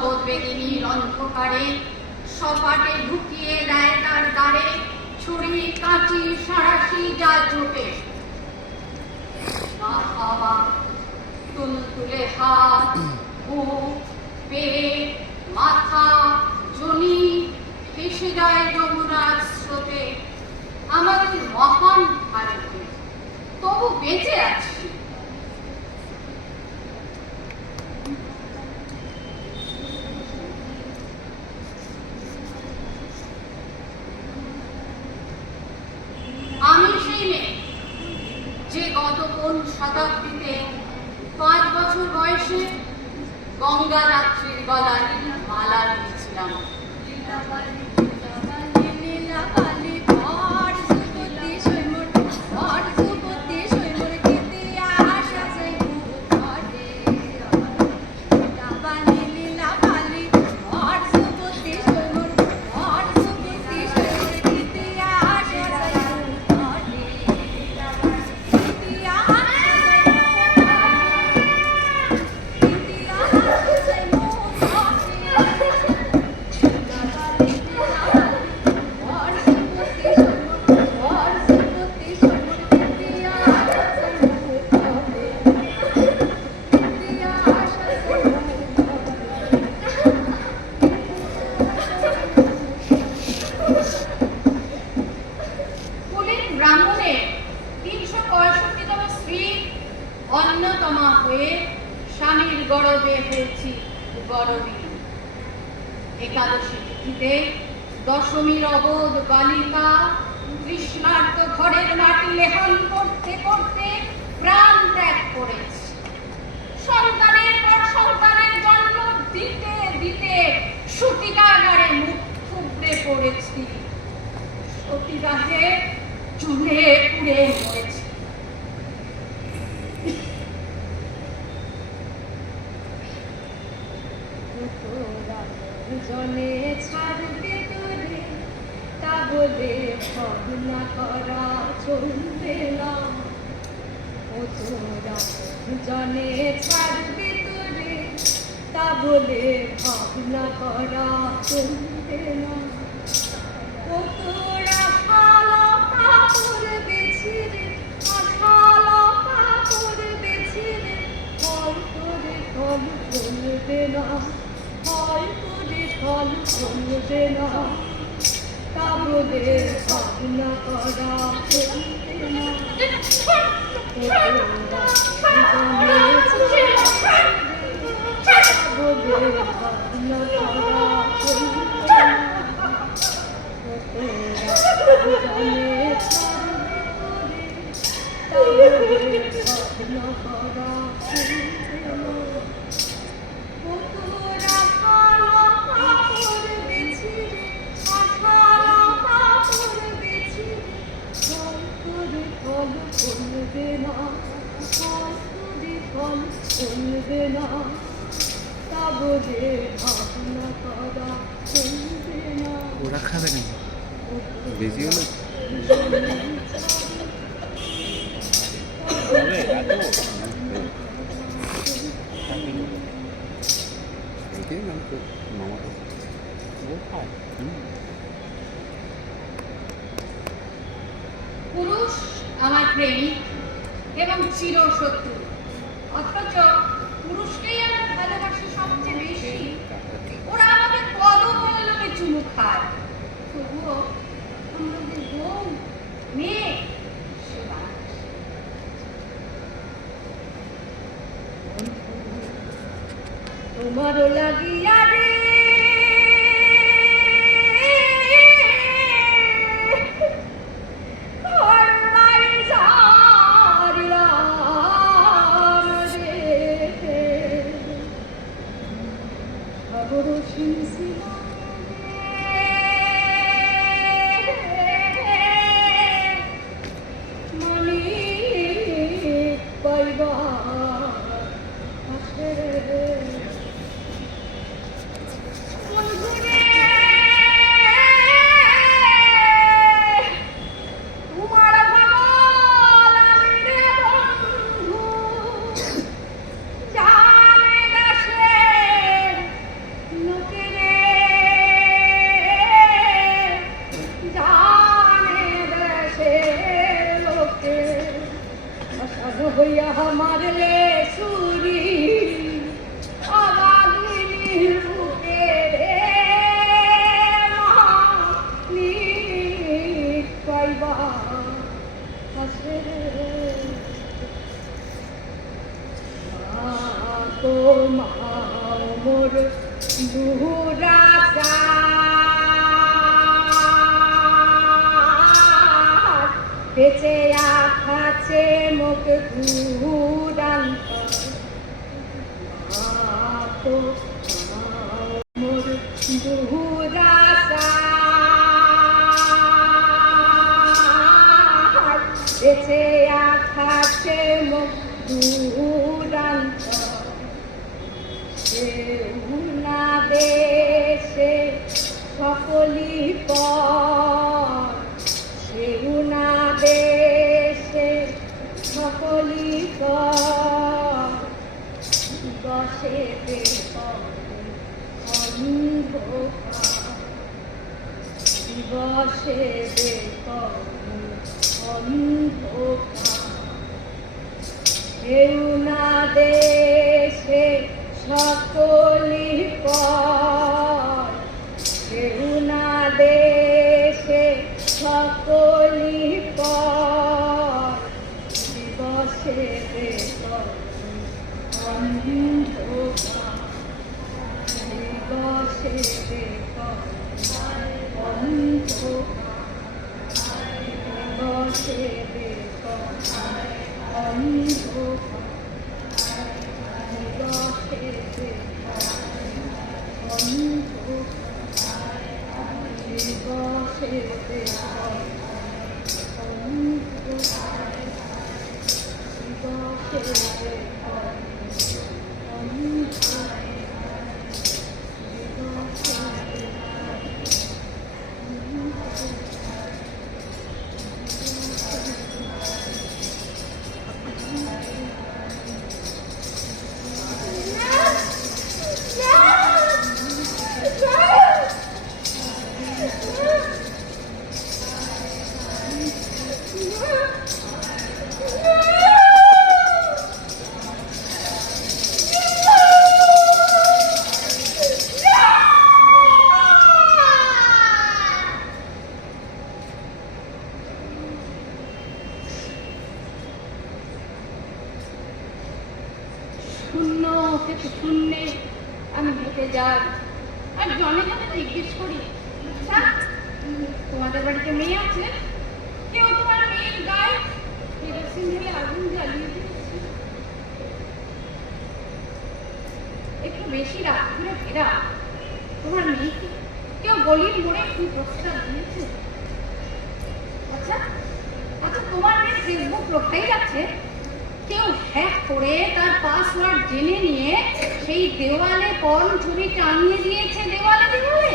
জগৎবেদিনীর অন্ধকারে সপাটে ঢুকিয়ে দেয় তার দ্বারে ছুরি কাঁচি সাঁড়াশি যা জোটে। না খাওয়া তুলতুলে হাত, বুক, পেট, মাথা, জনি ভেসে যায় যমুনার স্রোতে। আমাদের মহান ভারতে তবু বেঁচে আছি। আমি সেই মেয়ে যে গত কোন শতাব্দীতে 5 বছর বয়সে গঙ্গা রাত্রির গলায় মালা দিয়েছিলাম। অন্যতমা হয়ে স্বামীর গরবে হয়েছি গরবিনী। একাদশী তিথিতে দশমীর অবোধ বালিকা তৃষ্ণার্ত ঘরের মাটি লেহন করতে করতে প্রাণ ত্যাগ করেছে। সন্তানের পর সন্তানের জন্ম দিতে দিতে সতীকাগারে মুখ থুবড়ে পড়েছি। সতীদাহে চুলে পুড়ে মরেছে। জনে ছাড়বে তোরে তা বলে ভাবনা করা চলবে না। ও তোরা জনে ছাড়বে তোরে তা বলে ভাবনা করা চলবে না। ও তোরা শালা কাপড় বেছিরে শালা কাপড় বেছিরে ফল করে ফল চলবে না। ফল করে ফল চলবে না তা বলে ভাবনা করা চলবে না। ভাবনা করা চলবে না। চলবে না তা বলে ভাবনা করা চলবে না। ওরা খাবে কেন বেশি হলো পুরুষ আমার প্রেমিক এবং চিরশত্রু, অথচ পুরুষকেই আমার ভালোবাসি সবচেয়ে বেশি। ওরা আমাকে পদকমলকে চুমু খায়, তবুও আমাদের বউ মেয়ে তোমারও লাগিয়া রে হইয়া মারলে সুরি অবাগিনীর বুকে রে মহানীত পাইবা হাসে রে তো মা মোর দুহুরা বেঁচে আখাছে মুখ ঘুরান্ত তো মোর দুহুরা বেঁচে আখাছে মুখ ঘুরান্ত না দেশে সকলি পর সেগুনা দেশে সকলি পর বসে বসে সেগুনা দেশে সকলি পর সেগুনা দেশে সকলি পর দিবসে অন্ধকার দিবসে অন্ধকার দিবসে শূন্য থেকে শূন্যে আমি হেঁটে যাই আর জনে জনে জিজ্ঞেস করি আচ্ছা তোমাদের বাড়িতে মেয়ে আছে কেউ তোমার মেয়ের গায়ে কেরোসিন ঢেলে আগুন জ্বালিয়ে দিয়েছে একটু বেশি রাত করে ফেরা তোমার মেয়েকে কেউ গলির মোড়ে কি প্রস্তাব দিয়েছে আচ্ছা আচ্ছা তোমার মেয়ের ফেসবুক প্রোফাইল আছে কেউ হ্যাক করে তার পাসওয়ার্ড জেনে নিয়ে সেই দেওয়ালে পর্ন ছবি টাঙিয়ে দিয়েছে দেওয়ালে দেওয়ালে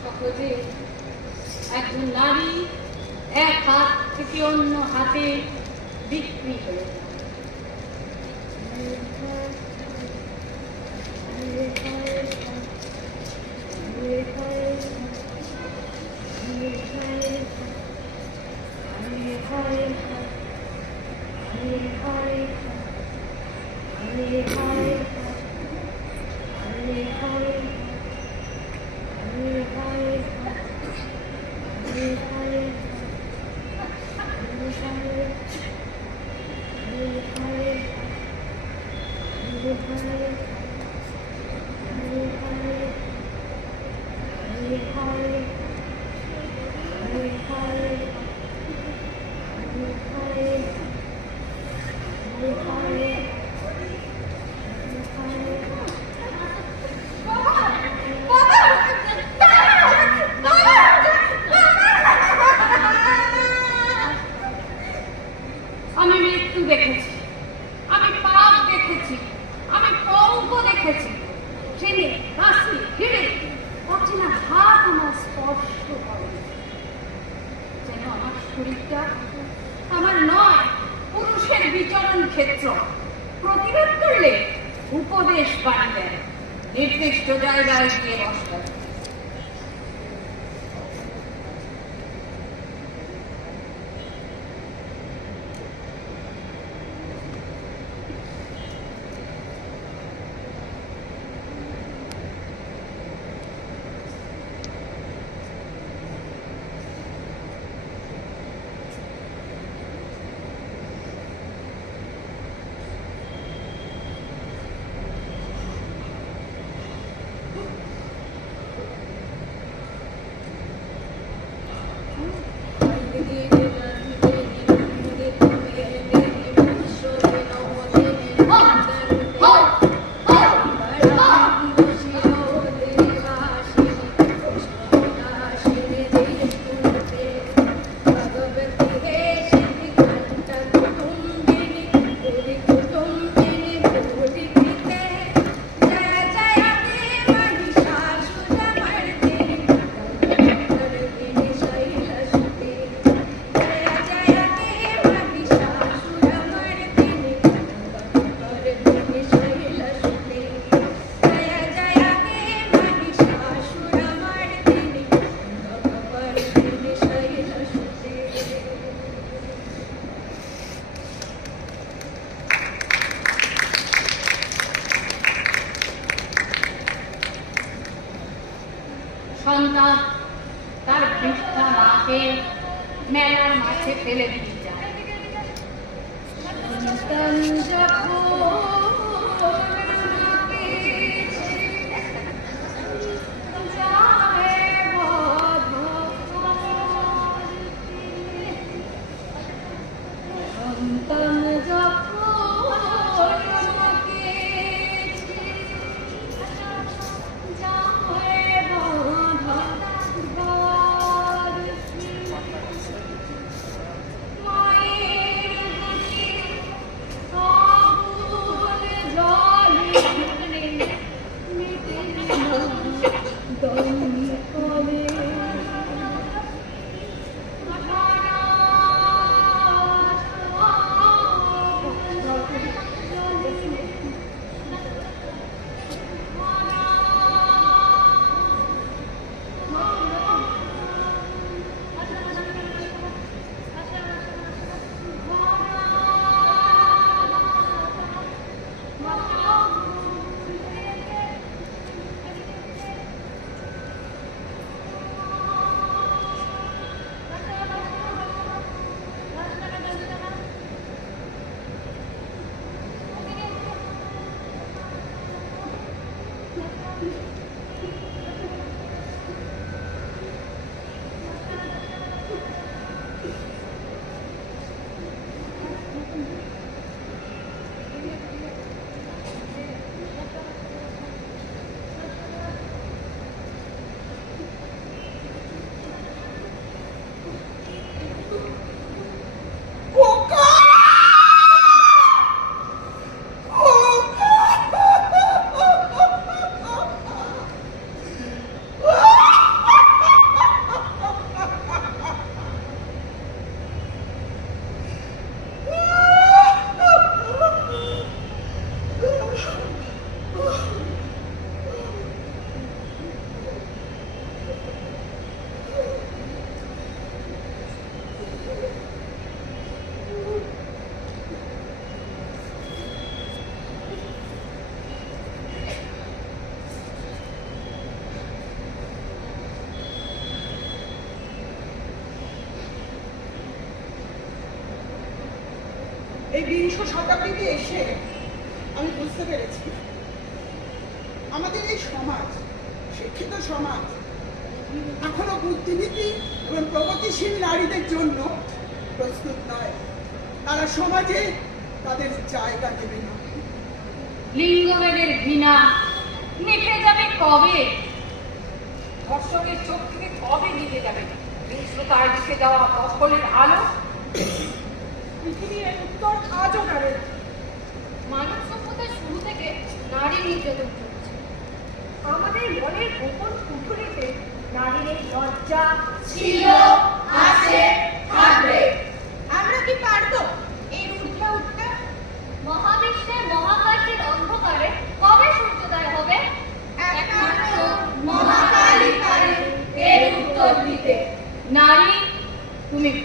সহজে একজন নারী এক হাত থেকে অন্য হাতে বিক্রি হয়ে যায় শরীরটা আমার নয়, পুরুষের বিচরণ ক্ষেত্র। প্রতিরোধ করলে উপদেশ বাণী দেয়, নির্দিষ্ট জায়গায় গিয়ে বসবেন। সন্তান তার বৃদ্ধা মাকে মেলার মাঠে ফেলে দিয়ে যায়। সন্তান যখন মাকে যায় সন্তান এই বিংশ শতাব্দীতে এসে আমি বুঝতে পেরেছি আমাদের এই সমাজ, শিক্ষিত সমাজ এখনো বুদ্ধিনীতি এবং প্রগতিশীল নারীদের জন্য প্রস্তুত নয়। তারা সমাজে তাদের জায়গা দেবে না। লিঙ্গভেদের ঘৃণা নিভে যাবে কবে? ধর্ষকের চোখ থেকে কবে নিভে যাবে হিংস্রতার দিকে যাওয়া দখলের আলো? পৃথিবীর উত্তর আজও দাঁড়িয়ে। মানব সভ্যতার শুরু থেকে নারী নির্যাতন চলছে। আমাদের মনের গোপন কুঠুরিতে নারীর এই লজ্জা ছিল, আছে, থাকবে।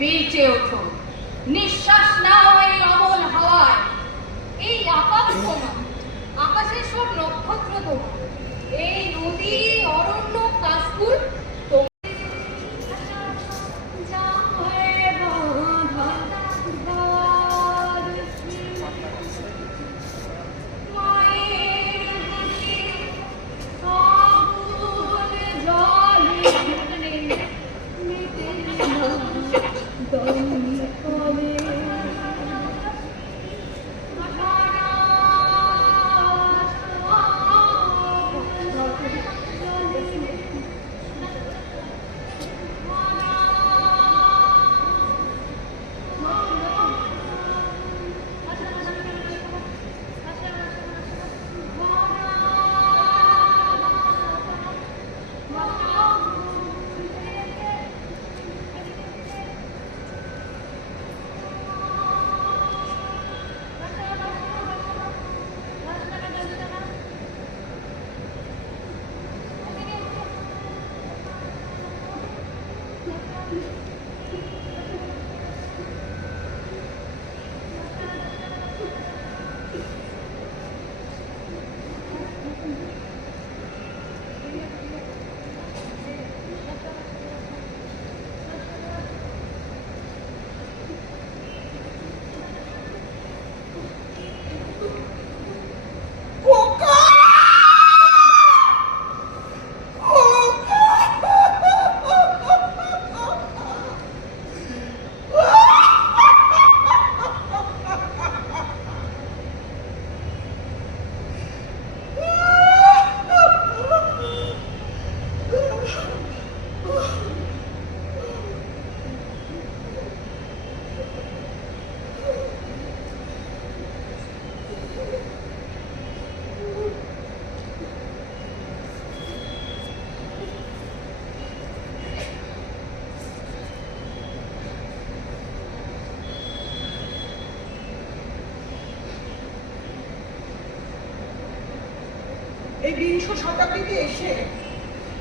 বেঁচে ওঠো, নিঃশ্বাস নাও এই অমল হাওয়ায়। এই আকাশ তোমার, আকাশের সব নক্ষত্র তোমার, এই নদী অরণ্য কাশফুল তোমার। যা হয়ে বাঁধা বাঁধ, মায়ের হাতে আগুন জ্বলে মেতে না দম করে। খোকা! এই বিংশ শতাব্দীতে এসে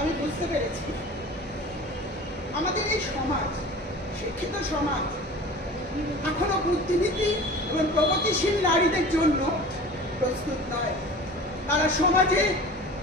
আমি বুঝতে পেরেছি আমাদের এই সমাজ, শিক্ষিত সমাজ, এখনো বুদ্ধিনীতি এবং প্রগতিশীল নারীদের জন্য প্রস্তুত নয়। তারা সমাজে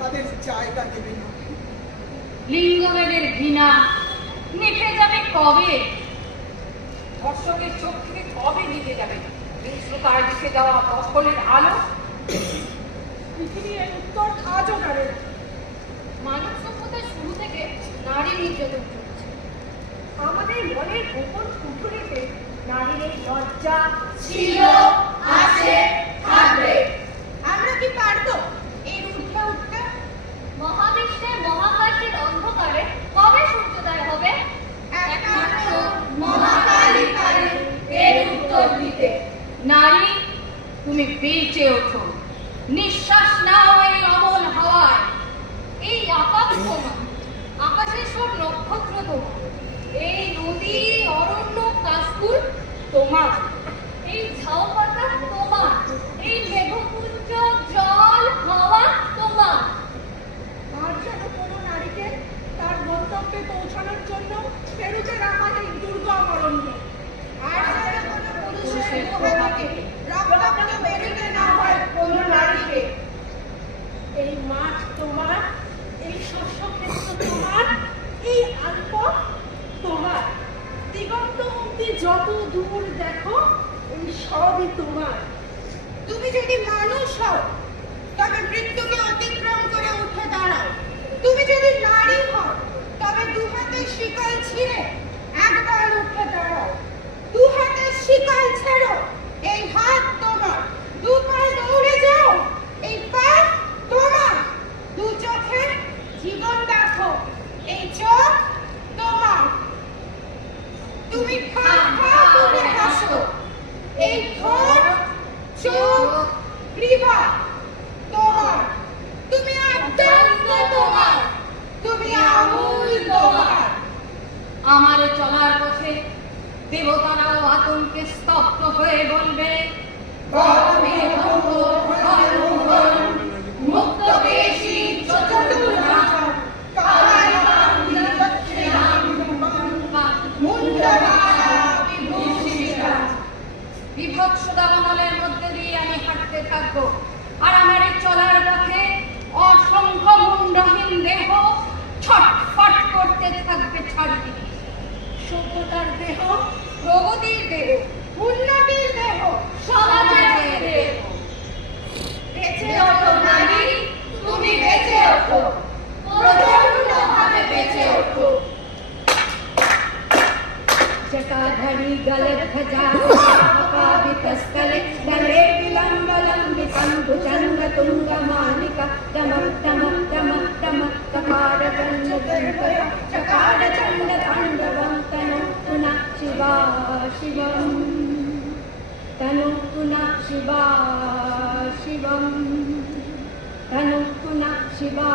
তাদের জায়গা দেবে না। লিঙ্গভেদের ঘৃণা নিভে যাবে কবে? ধর্ষকের চোখ থেকে কবে নিভে যাবে হিংস্রতার দিকে দেওয়া দখলের আলো? পৃথিবীর এর উত্তর আজও জানে না। মানব সভ্যতার শুরু থেকে নারী নির্যাতন চলছে। আমাদের মনের গোপন কুঠুরিতে নারীর এই লজ্জা ছিল, আছে, থাকবে। আমরা কি পারবো এর ঊর্ধ্বে উঠতে? মহাবিশ্বের মহাকাশের অন্ধকারে কবে সূর্যোদয় হবে? একমাত্র মহাকালই পারে এর উত্তর দিতে। নারী, তুমি বেঁচে ওঠো, নিঃশ্বাস নাও এই অমল হাওয়ায়। এই আকাশ তোমার, আকাশের সব নক্ষত্র তোমার, এই নদী অরণ্য কাশফুল তোমার, এই ঝাউ পাতা তোমার, এই মেঘপুঞ্জ জল হাওয়া তোমার। আর যেন কোনো নারীকে তার গন্তব্যে পৌঁছানোর জন্য পেরুতে রাখা এই দুর্গম অরণ্য। আর যেন কোনো পুরুষের মোহে রক্তাক্ত মেরুতে না হয় কোনো নারীকে। এই মাঠ তোমার, এই শস্য ক্ষেত্র তোমার, এই আল্প তোমার, দিগন্তমুক্তি যত দূর দেখো এই সবই তোমার। তুমি যদি মানুষ হও তবে মৃত্যুকে অতিক্রম করে উঠে দাঁড়াও। তুমি যদি নারী হও তবে দু হাতে শিকল ছিঁড়ে একবার উঠে দাঁড়াও। দু হাতে শিকল ছেড়ো, এই হাত তোমার। দু পায়ে দৌড়ে যাও, এই পা তোমার। দু চোখে জীবন দেখো, এই চোখ তোমার। তুমি খা খা করে হাসো, এই ঠোঁট, চোখ, জিহ্বা তোমার। তুমি অত্যন্ত তোমার, তুমি আমূল তোমার। আমার চলার পথে দেবতারাও আতঙ্কে স্তব্ধ হয়ে বলবে, মুক্ত পেশি মুক্ত বীভৎস দাবানলের মধ্যে দিয়ে আমি হাঁটতে থাকবো। আর আমার এই চলার পথে অসংখ্য মুন্ডহীন দেহ ছটফট করতে থাকবে চারিদিকে। সভ্যতার দেহ, প্রগতির দেহ, উন্নতির দেহ, সমাজের দেহ। বেঁচে ওঠো নারী, তুমি বেঁচে ওঠো, প্রচন্ডভাবে বেঁচে ওঠো। जटाधरी गलध्वजा वितस्थले दले विलम्बलम्बितं भुजङ्गतुङ्गमालिका चकारचण्डताण्डवं तनोतु नः शिवा शिवम् तनोतु नः शिवा शिवम् तनोतु नः शिवा